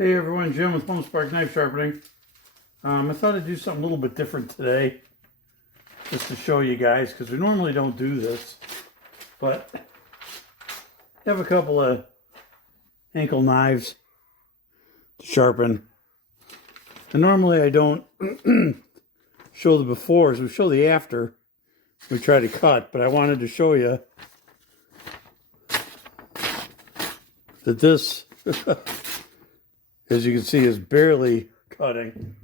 Hey everyone, Jim with Home Spark Knife Sharpening. I thought I'd do something a little bit different today, just to show you guys, because we normally don't do this. But I have a couple of Henckels knives to sharpen. And normally I don't show the befores, we show the after. We try to cut, but I wanted to show you that this as you can see, is barely cutting.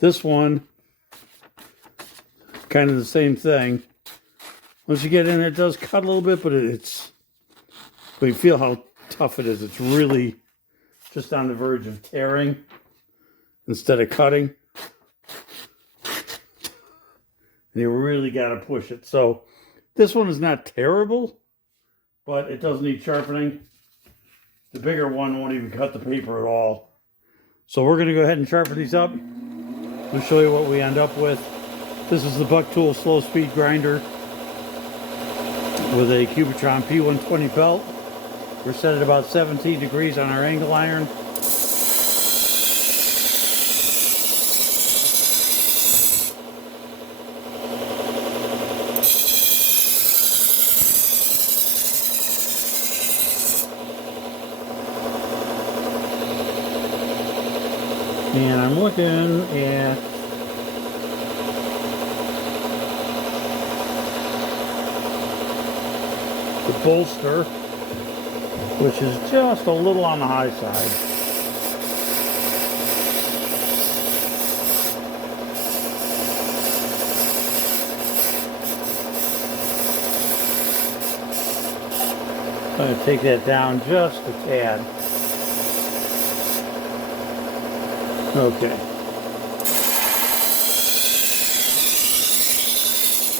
This one, kind of the same thing. Once you get in, it does cut a little bit, but but you feel how tough it is. It's really just on the verge of tearing instead of cutting. And you really got to push it. So this one is not terrible, but it does need sharpening. The bigger one won't even cut the paper at all. So we're going to go ahead and sharpen these up. We'll show you what we end up with. This is the Bucktool slow speed grinder with a Cubitron P120 belt. We're set at about 17 degrees on our angle iron. And I'm looking at the bolster, which is just a little on the high side. I'm going to take that down just a tad. Okay.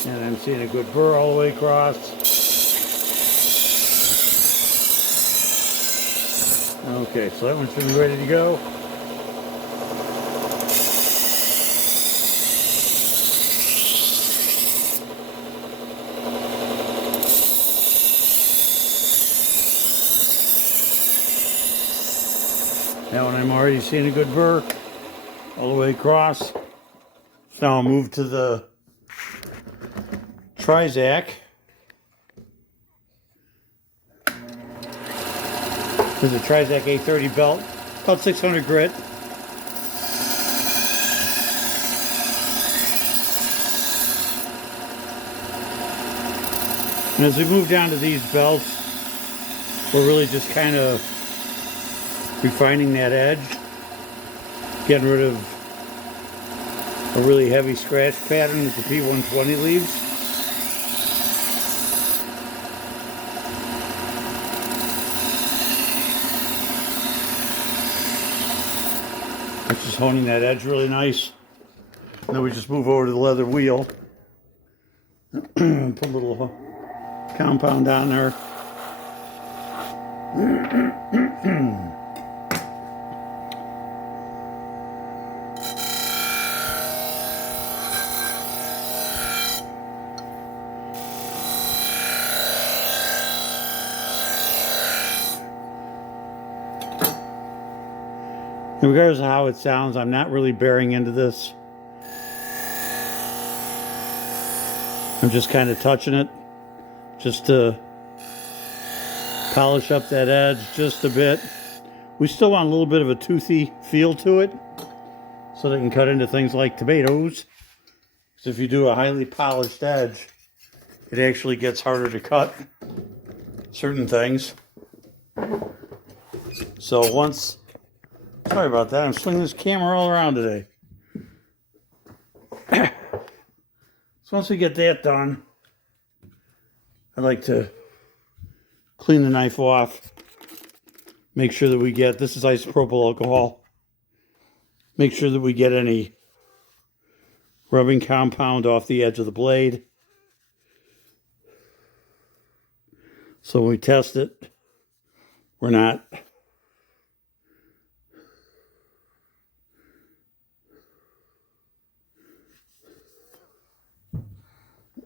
And I'm seeing a good burr all the way across. Okay, so that one should be ready to go. That one I'm already seeing a good burr all the way across. Now I'll move to the Trizact. This is a Trizact A30 belt, about 600 grit. And as we move down to these belts, we're really just kind of refining that edge, getting rid of a really heavy scratch pattern that the P120 leaves. It's just honing that edge really nice. And then we just move over to the leather wheel. Put a little compound on there. And regardless of how it sounds, I'm not really bearing into this. I'm just kind of touching it just to polish up that edge just a bit. We still want a little bit of a toothy feel to it so that it can cut into things like tomatoes. Because if you do a highly polished edge, it actually gets harder to cut certain things. So sorry about that, I'm swinging this camera all around today. So once we get that done, I'd like to clean the knife off. Make sure that we get, this is isopropyl alcohol. Make sure that we get any rubbing compound off the edge of the blade. So when we test it, we're not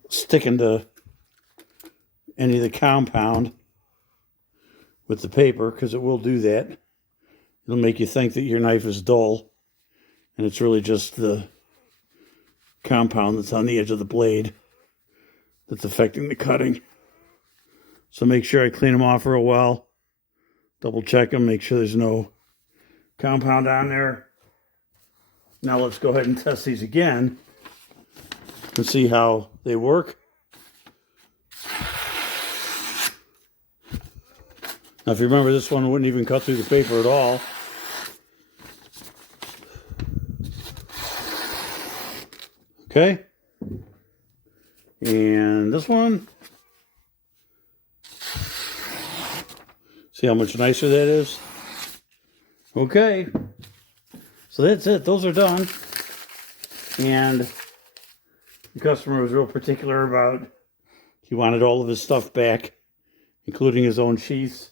sticking to any of the compound with the paper, because it will do that. it'll make you think that your knife is dull, and it's really just the compound that's on the edge of the blade that's affecting the cutting. So make sure I clean them off real well, double check them, make sure there's no compound on there. Now let's go ahead and test these again and see how they work. Now if you remember, this one wouldn't even cut through the paper at all. Okay. And this one. See how much nicer that is? Okay. So that's it. Those are done. And the customer was real particular about, he wanted all of his stuff back, including his own sheaths.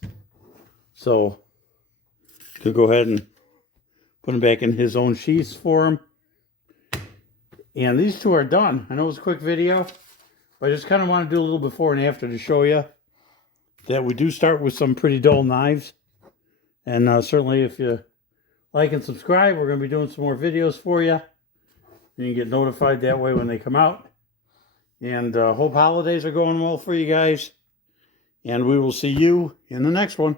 So to go ahead and put them back in his own sheaths for him. And these two are done. I know it was a quick video, but I just kind of want to do a little before and after to show you that we do start with some pretty dull knives. And certainly if you like and subscribe, we're going to be doing some more videos for you. And you get notified that way when they come out. And hope holidays are going well for you guys. And we will see you in the next one.